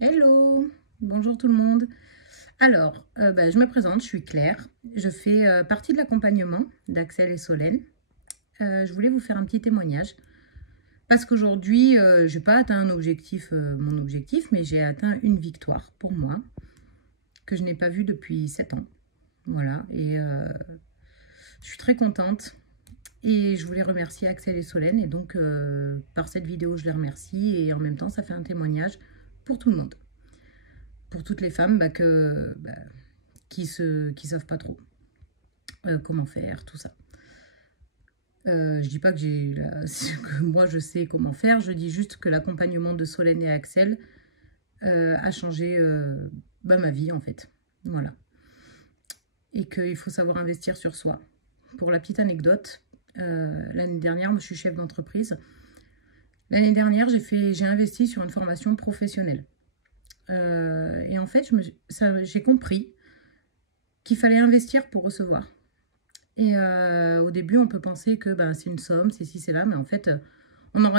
Hello, bonjour tout le monde. Alors, je me présente, je suis Claire. Je fais partie de l'accompagnement d'Axel et Solène. Je voulais vous faire un petit témoignage parce qu'aujourd'hui, je n'ai pas atteint mon objectif, mais j'ai atteint une victoire pour moi que je n'ai pas vue depuis 7 ans. Voilà, et je suis très contente. Et je voulais remercier Axel et Solène. Et donc, par cette vidéo, je les remercie. Et en même temps, ça fait un témoignage pour tout le monde. Pour toutes les femmes qui savent pas trop comment faire, tout ça. Je dis pas que que moi je sais comment faire, je dis juste que l'accompagnement de Solène et Axel a changé ma vie en fait. Voilà. Et qu'il faut savoir investir sur soi. Pour la petite anecdote, l'année dernière, moi je suis chef d'entreprise. L'année dernière, j'ai investi sur une formation professionnelle. Et en fait, j'ai compris qu'il fallait investir pour recevoir. Et au début, on peut penser que c'est une somme, c'est ci, c'est là, mais en fait, on en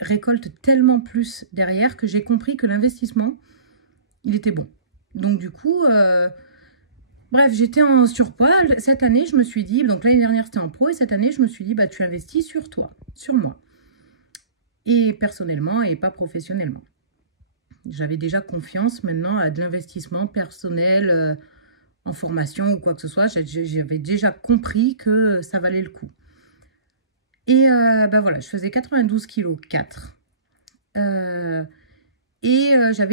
récolte tellement plus derrière que j'ai compris que l'investissement, il était bon. Donc du coup, bref, j'étais en surpoids. Cette année, je me suis dit, donc l'année dernière, c'était en pro, et cette année, je me suis dit, tu investis sur toi, sur moi. Et personnellement, et pas professionnellement. J'avais déjà confiance maintenant à de l'investissement personnel, en formation ou quoi que ce soit. J'avais déjà compris que ça valait le coup. Et voilà, je faisais 92 kg 4. J'avais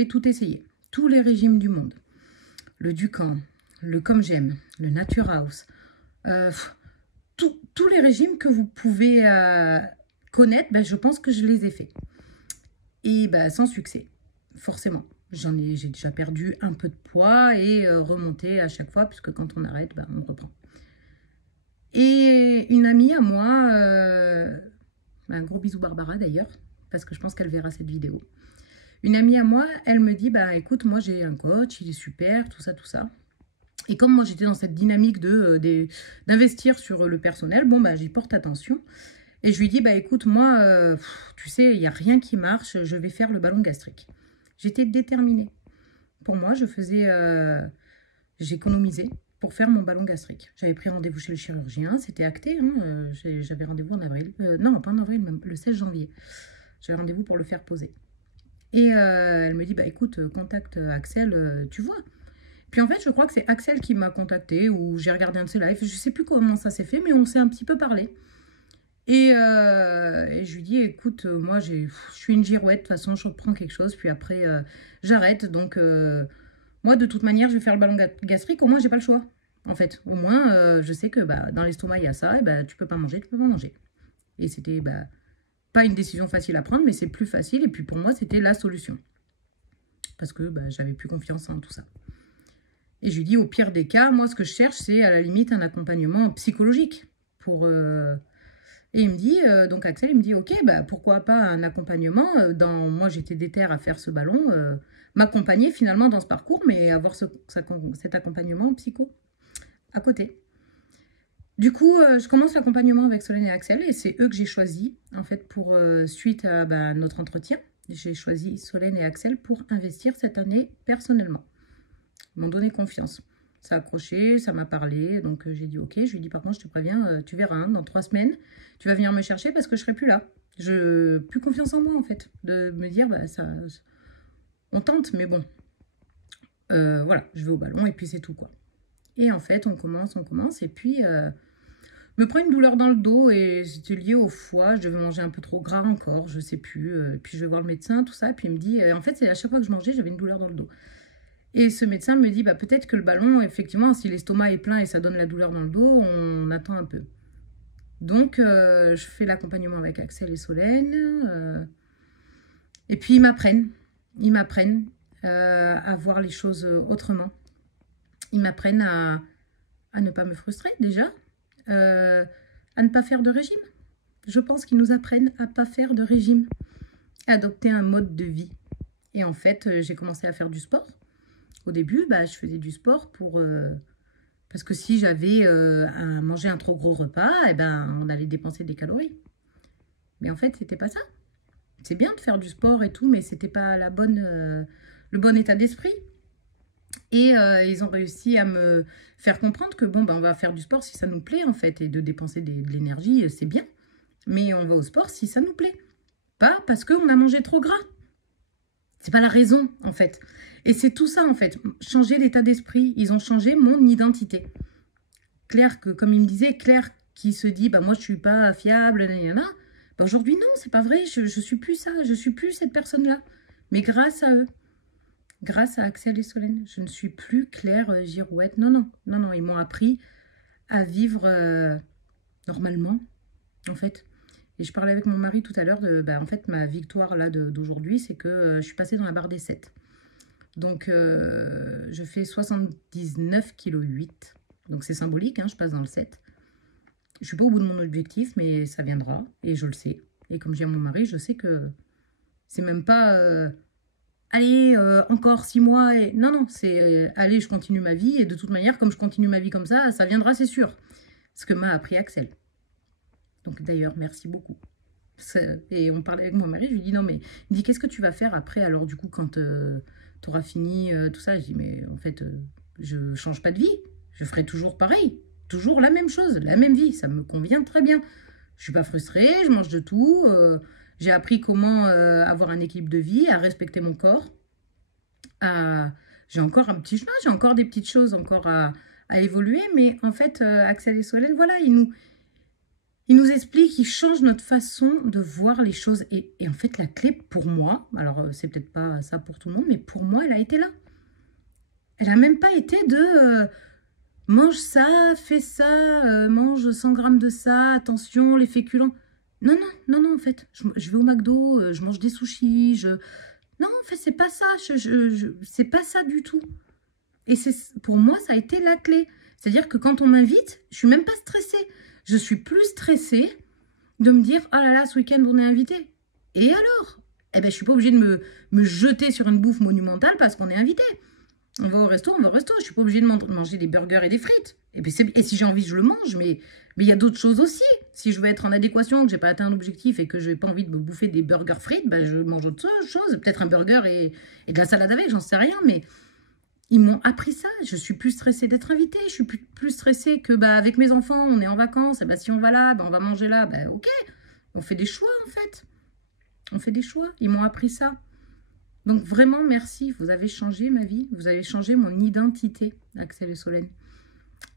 tout essayé. Tous les régimes du monde. Le Ducan, le Comme J'aime, le Nature House. Tous les régimes que vous pouvez connaître, je pense que je les ai faits. Et sans succès, forcément. J'ai déjà perdu un peu de poids et remonté à chaque fois, puisque quand on arrête, on reprend. Et une amie à moi, un gros bisou Barbara d'ailleurs, parce que je pense qu'elle verra cette vidéo. Une amie à moi, elle me dit, écoute, moi j'ai un coach, il est super, tout ça, tout ça. Et comme moi j'étais dans cette dynamique d'investir sur le personnel, j'y porte attention. Et je lui dis, écoute, moi, tu sais, il n'y a rien qui marche, je vais faire le ballon gastrique. J'étais déterminée. Pour moi, j'économisais pour faire mon ballon gastrique. J'avais pris rendez-vous chez le chirurgien, c'était acté. Hein, j'avais rendez-vous en avril. Non, pas en avril, même le 16 janvier. J'avais rendez-vous pour le faire poser. Et elle me dit, écoute, contacte Axel, tu vois. Puis en fait, je crois que c'est Axel qui m'a contacté ou j'ai regardé un de ses lives. Je ne sais plus comment ça s'est fait, mais on s'est un petit peu parlé. Et je lui dis, écoute, moi, je suis une girouette, de toute façon, je reprends quelque chose, puis après, j'arrête. Donc, moi, de toute manière, je vais faire le ballon gastrique, au moins, j'ai pas le choix. En fait, au moins, je sais que dans l'estomac, il y a ça, et tu peux pas manger, tu peux pas manger. Et c'était pas une décision facile à prendre, mais c'est plus facile, et puis pour moi, c'était la solution. Parce que j'avais plus confiance en tout ça. Et je lui dis, au pire des cas, moi, ce que je cherche, c'est à la limite un accompagnement psychologique pour... Et il me dit, donc Axel, il me dit, ok, pourquoi pas un accompagnement moi, j'étais déterre à faire ce ballon, m'accompagner finalement dans ce parcours, mais avoir cet accompagnement psycho à côté. Du coup, je commence l'accompagnement avec Solène et Axel, et c'est eux que j'ai choisi, en fait, suite à notre entretien. J'ai choisi Solène et Axel pour investir cette année personnellement. Ils m'ont donné confiance. Ça a accroché, ça m'a parlé, donc j'ai dit ok. Je lui ai dit par contre, je te préviens, tu verras, hein, dans 3 semaines, tu vas venir me chercher parce que je serai plus là. Je plus confiance en moi en fait, de me dire on tente, mais bon, voilà, je vais au ballon et puis c'est tout quoi. Et en fait, on commence, et puis me prend une douleur dans le dos et c'était lié au foie. Je devais manger un peu trop gras encore, je sais plus. Puis je vais voir le médecin, tout ça, puis il me dit, en fait, c'est à chaque fois que je mangeais, j'avais une douleur dans le dos. Et ce médecin me dit, peut-être que le ballon, effectivement, si l'estomac est plein et ça donne la douleur dans le dos, on attend un peu. Donc, je fais l'accompagnement avec Axel et Solène. Et puis, ils m'apprennent à voir les choses autrement. Ils m'apprennent à ne pas me frustrer, déjà. À ne pas faire de régime. Je pense qu'ils nous apprennent à ne pas faire de régime. À adopter un mode de vie. Et en fait, j'ai commencé à faire du sport. Au début, je faisais du sport parce que si j'avais mangé un trop gros repas, on allait dépenser des calories. Mais en fait, c'était pas ça. C'est bien de faire du sport et tout, mais c'était pas le le bon état d'esprit. Et ils ont réussi à me faire comprendre que, bon, ben, on va faire du sport si ça nous plaît, en fait. Et de dépenser de l'énergie, c'est bien. Mais on va au sport si ça nous plaît. Pas parce qu'on a mangé trop gras. C'est pas la raison, en fait. Et c'est tout ça, en fait. Changer l'état d'esprit. Ils ont changé mon identité. Claire, que, comme il me disait, Claire qui se dit, bah, moi, je suis pas fiable, bah, aujourd'hui, non, c'est pas vrai. Je suis plus ça. Je suis plus cette personne-là. Mais grâce à eux. Grâce à Axel et Solène. Je ne suis plus Claire Girouette. Non, non, non, non. Ils m'ont appris à vivre normalement, en fait. Et je parlais avec mon mari tout à l'heure de, bah, en fait, ma victoire là d'aujourd'hui, c'est que je suis passée dans la barre des 7. Donc, je fais 79,8 kg. Donc, c'est symbolique, hein, je passe dans le 7. Je suis pas au bout de mon objectif, mais ça viendra. Et je le sais. Et comme j'ai à mon mari, je sais que c'est même pas... allez, encore 6 mois. Et... Non, non, c'est allez, je continue ma vie. Et de toute manière, comme je continue ma vie comme ça viendra, c'est sûr. Ce que m'a appris Axel. Donc d'ailleurs, merci beaucoup. Et on parlait avec mon mari, je lui dis non mais, il me dit qu'est-ce que tu vas faire après alors du coup quand tu auras fini tout ça. Je dis mais en fait je change pas de vie, je ferai toujours pareil, toujours la même chose, la même vie, ça me convient très bien. Je suis pas frustrée, je mange de tout, j'ai appris comment avoir un équilibre de vie, à respecter mon corps, j'ai encore un petit chemin, j'ai encore des petites choses encore à évoluer, mais en fait Axel et Solène, voilà, ils nous expliquent, ils changent notre façon de voir les choses. Et en fait, la clé pour moi, alors c'est peut-être pas ça pour tout le monde, mais pour moi, elle a été là. Elle n'a même pas été de mange ça, fais ça, mange 100 grammes de ça, attention, les féculents. Non, non, non, non, en fait, je vais au McDo, je mange des sushis, Non, en fait, c'est pas ça, c'est pas ça du tout. Et pour moi, ça a été la clé. C'est-à-dire que quand on m'invite, je suis même pas stressée. Je suis plus stressée de me dire « Oh là là, ce week-end, on est invité. » Et alors? Eh bien, je suis pas obligée de me jeter sur une bouffe monumentale parce qu'on est invité. On va au resto, on va au resto. Je suis pas obligée de manger des burgers et des frites. Et si j'ai envie, je le mange. Mais il y a d'autres choses aussi. Si je veux être en adéquation, que j'ai pas atteint un objectif et que je n'ai pas envie de me bouffer des burgers frites, ben, je mange autre chose. Peut-être un burger et de la salade avec, j'en sais rien. Mais ils m'ont appris ça. Je suis plus stressée d'être invitée. Je suis plus stressée que bah, avec mes enfants, on est en vacances. Et bah, si on va là, bah, on va manger là. Bah, ok, on fait des choix en fait. On fait des choix. Ils m'ont appris ça. Donc vraiment, merci. Vous avez changé ma vie. Vous avez changé mon identité, Axel et Solène.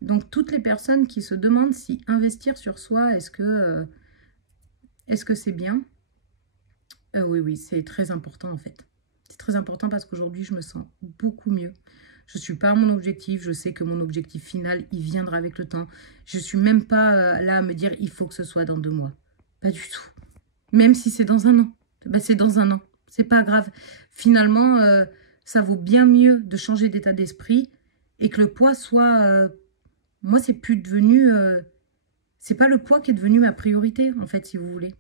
Donc toutes les personnes qui se demandent si investir sur soi, est-ce que c'est bien? Oui, oui, c'est très important en fait. C'est très important parce qu'aujourd'hui, je me sens beaucoup mieux. Je ne suis pas à mon objectif. Je sais que mon objectif final, il viendra avec le temps. Je ne suis même pas là à me dire, il faut que ce soit dans 2 mois. Pas du tout. Même si c'est dans un an. Ben, c'est dans un an. C'est pas grave. Finalement, ça vaut bien mieux de changer d'état d'esprit et que le poids soit... moi, c'est plus devenu... c'est pas le poids qui est devenu ma priorité, en fait, si vous voulez.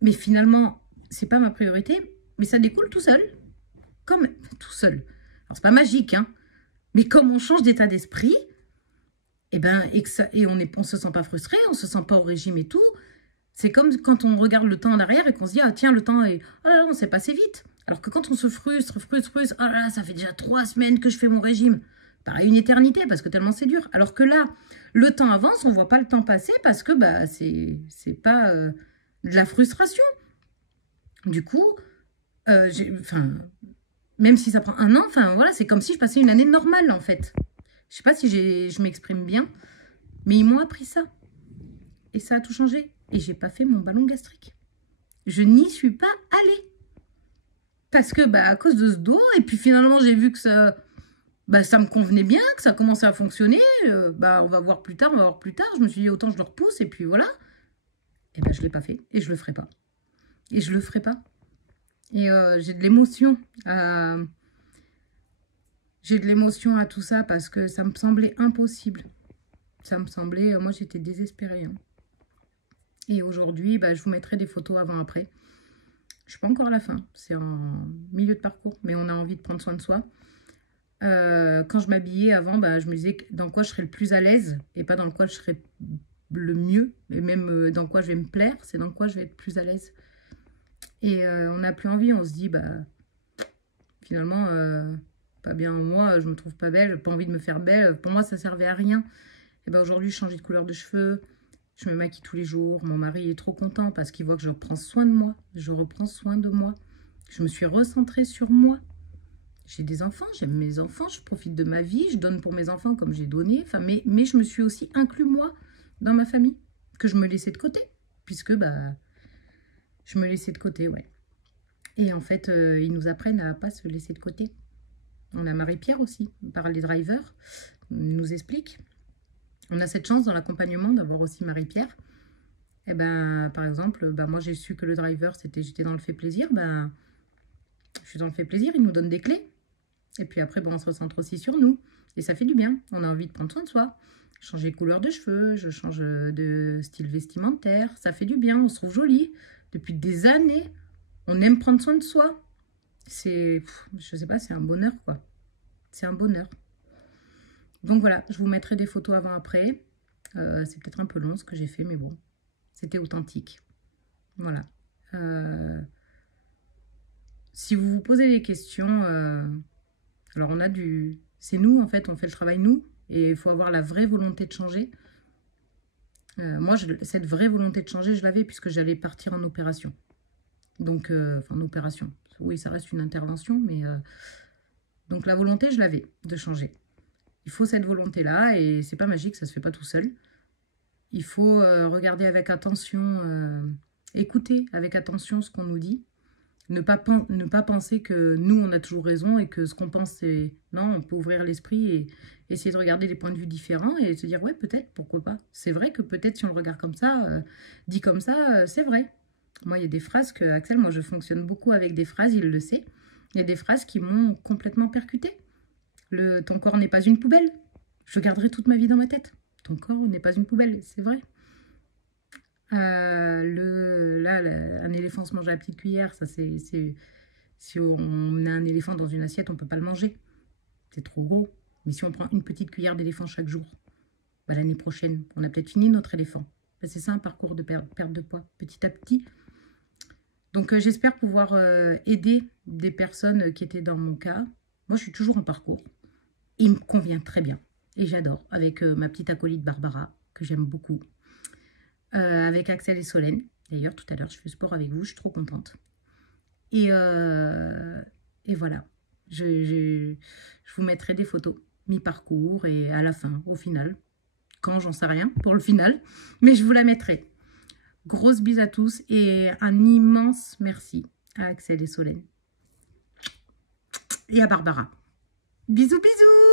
Mais finalement, c'est pas ma priorité, mais ça découle tout seul. Comme tout seul. Alors, c'est pas magique, hein. Mais comme on change d'état d'esprit, et on se sent pas frustré, on se sent pas au régime et tout. C'est comme quand on regarde le temps en arrière et qu'on se dit, ah tiens, le temps est... Oh là là, on s'est passé vite. Alors que quand on se frustre, oh là là, ça fait déjà 3 semaines que je fais mon régime. Pareil, une éternité, parce que tellement c'est dur. Alors que là, le temps avance, on voit pas le temps passer parce que bah, c'est pas de la frustration. Du coup, même si ça prend 1 an, voilà, c'est comme si je passais une année normale, en fait. Je sais pas si je m'exprime bien, mais ils m'ont appris ça. Et ça a tout changé. Et j'ai pas fait mon ballon gastrique. Je n'y suis pas allée. Parce que, à cause de ce dos, et puis finalement, j'ai vu que ça me convenait bien, que ça commençait à fonctionner. On va voir plus tard, Je me suis dit, autant je le repousse, et puis voilà. Et je l'ai pas fait, et je le ferai pas. Et je le ferai pas. Et j'ai de l'émotion à... J'ai de l'émotion à tout ça, parce que ça me semblait impossible. Ça me semblait... moi, j'étais désespérée, hein. Et aujourd'hui, je vous mettrai des photos avant-après. Je ne suis pas encore à la fin. C'est en milieu de parcours. Mais on a envie de prendre soin de soi. Quand je m'habillais avant, je me disais dans quoi je serais le plus à l'aise. Et pas dans quoi je serais le mieux. Et même dans quoi je vais me plaire. C'est dans quoi je vais être plus à l'aise. Et on n'a plus envie. On se dit, finalement, pas bien moi, je me trouve pas belle, pas envie de me faire belle. Pour moi, ça servait à rien. Et ben aujourd'hui, je changeais de couleur de cheveux. Je me maquille tous les jours. Mon mari est trop content parce qu'il voit que je reprends soin de moi. Je reprends soin de moi. Je me suis recentrée sur moi. J'ai des enfants, j'aime mes enfants, je profite de ma vie, je donne pour mes enfants comme j'ai donné. Enfin, mais je me suis aussi inclus moi dans ma famille, que je me laissais de côté. Puisque bah, je me laissais de côté, ouais. Et en fait, ils nous apprennent à ne pas se laisser de côté. On a Marie-Pierre aussi, par les drivers, nous explique. On a cette chance dans l'accompagnement d'avoir aussi Marie-Pierre. Et ben, par exemple, ben, moi j'ai su que le driver, j'étais dans le fait plaisir. Ben, je suis dans le fait plaisir, il nous donne des clés. Et puis après, ben, on se recentre aussi sur nous. Et ça fait du bien. On a envie de prendre soin de soi. Changer de couleur de cheveux, je change de style vestimentaire. Ça fait du bien, on se trouve jolie. Depuis des années, on aime prendre soin de soi. C'est, je sais pas, c'est un bonheur, quoi. C'est un bonheur. Donc voilà, je vous mettrai des photos avant-après. C'est peut-être un peu long ce que j'ai fait, mais bon, c'était authentique. Voilà. Si vous vous posez des questions, alors on a du... C'est nous, en fait, on fait le travail nous. Et il faut avoir la vraie volonté de changer. Moi, cette vraie volonté de changer, je l'avais puisque j'allais partir en opération. Donc, enfin, en opération. Oui, ça reste une intervention, mais... donc la volonté, je l'avais de changer. Il faut cette volonté-là et c'est pas magique, ça se fait pas tout seul. Il faut regarder avec attention, écouter avec attention ce qu'on nous dit. Ne pas penser que nous, on a toujours raison et que ce qu'on pense, c'est... Non, on peut ouvrir l'esprit et essayer de regarder des points de vue différents et se dire, ouais, peut-être, pourquoi pas. C'est vrai que peut-être si on le regarde comme ça, dit comme ça, c'est vrai. Moi, il y a des phrases que, Axel, moi, je fonctionne beaucoup avec des phrases, il le sait. Il y a des phrases qui m'ont complètement percutée. Ton corps n'est pas une poubelle. Je garderai toute ma vie dans ma tête. Ton corps n'est pas une poubelle, c'est vrai. Un éléphant se mange à la petite cuillère, ça c'est... Si on a un éléphant dans une assiette, on ne peut pas le manger. C'est trop gros. Mais si on prend une petite cuillère d'éléphant chaque jour, bah, l'année prochaine, on a peut-être fini notre éléphant. Bah, c'est ça un parcours de perte de poids, petit à petit. Donc j'espère pouvoir aider des personnes qui étaient dans mon cas. Moi, je suis toujours en parcours. Il me convient très bien. Et j'adore. Avec ma petite acolyte Barbara, que j'aime beaucoup. Avec Axel et Solène. D'ailleurs, tout à l'heure, je fais sport avec vous. Je suis trop contente. Et voilà. Je vous mettrai des photos. Mi-parcours et à la fin, au final. Quand, j'en sais rien pour le final. Mais je vous la mettrai. Grosse bise à tous. Et un immense merci à Axel et Solène. Et à Barbara. Bisous, bisous!